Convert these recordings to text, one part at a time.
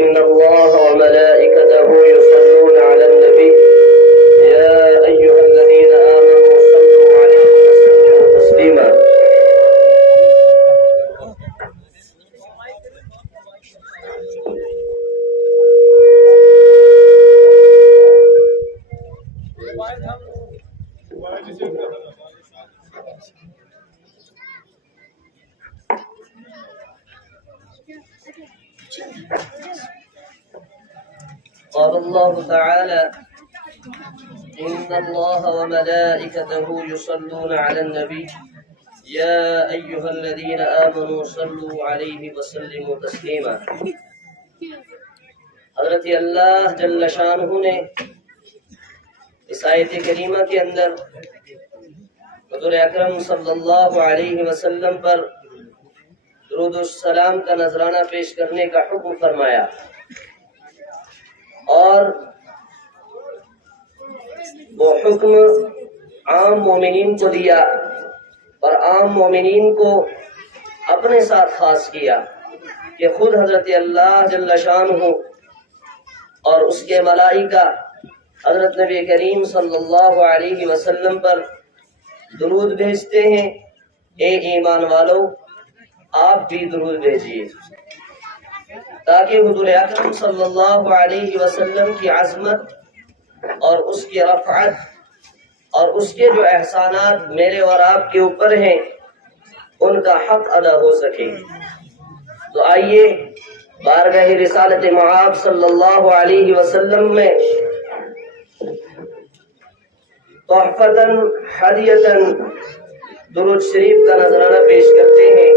إن الله وملائكته يصلون على النبي يا أيها الذين آمنوا صلوا عليه وسلموا تسليما قال الله تعالى إن الله وملائكته يصلون على النبي يا أيها الذين آمنوا صلوا عليه وسلموا تسليما हज़रत अल्लाह जल्ल शानहू ने इस आयत करीमा के अंदर हुज़ूर अकरम सल्लल्लाहु अलैहि वसल्लम पर दुरूद और सलाम का नजराना पेश करने का हुक्म फरमाया और वो हुक्म आम मोमिनीन को दिया और आम मोमिनीन को अपने साथ खास किया कि खुद हजरत अल्लाह जल्ल शानहू और उसके मलाइका हजरत नबी करीम सल्लल्लाहु अलैहि वसल्लम पर दुरूद भेजते हैं। ए ईमान वालों, आप भी दुरूद भेजिए ताकि हुज़ूर अकरम सल्लल्लाहु अलैहि वसल्लम की अज़मत और उसकी रफ़अत और उसके जो एहसानात मेरे और आपके ऊपर हैं उनका हक अदा हो सके। तो आइए बारगाह रिसालत मआब सल्लल्लाहु अलैहि वसल्लम में तोहफतन हदियतन दुरूद शरीफ का नजराना पेश करते हैं।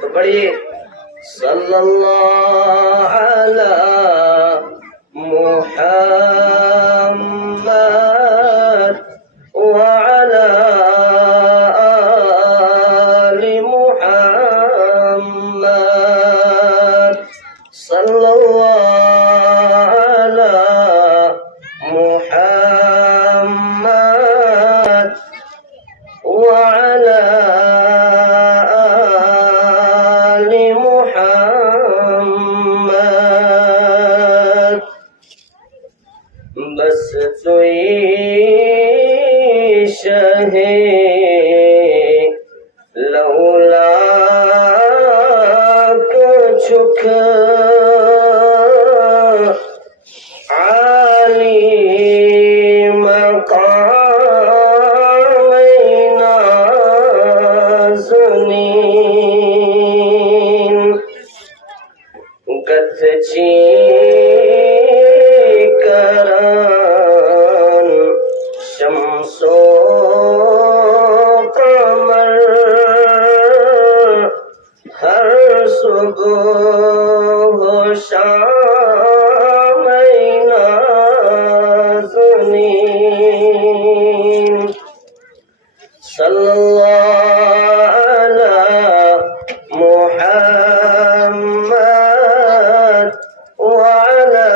तो पढ़िए सल्लल्लाहु अला मुहम्मद व अला आलि मुहम्मद सल्लल्लाहु अला मुहम्मद व अला बस तुई शहे लौला कुछुक आली मकाम नाज़नीन गथची शमसो कमर हर सुबह शाम नाज़नीन सल्लल्लाहु अला मुहम्मद व अला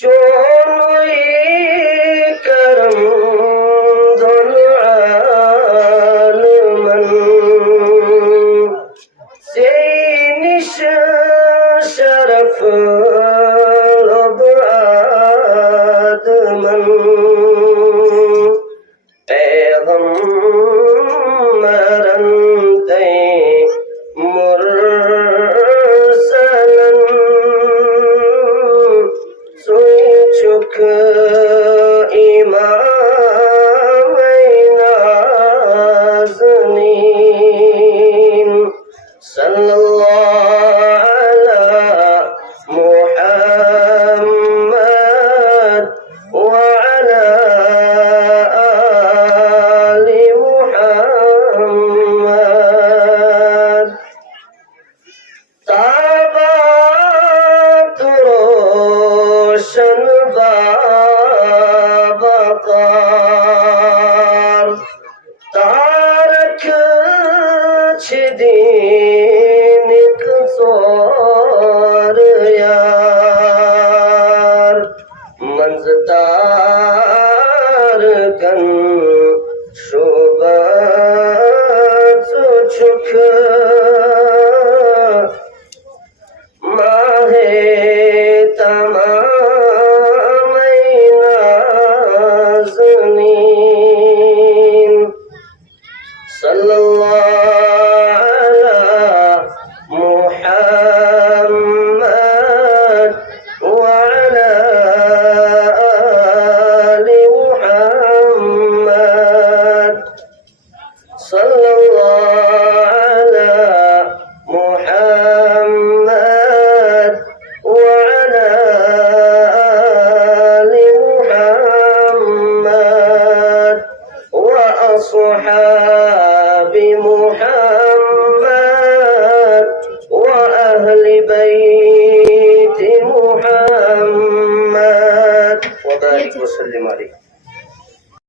چونوی کرم دل عالمن سینش شرف لب آدمن پیغمبرن تے مرسلن سوی چک امام نازنین صلی اللہ علی محمد وعلى آل محمد تابات روشن بابقار تارک چدینک صور یار منزدار کن شوبت چک ماہ تمام نازنین صلی اللہ علی محمد وعلى آل محمد صلی اللہ علی محمد وعلى آل محمد وأصحاب محمد وأهل بيت محمد وبارك وسلم عليه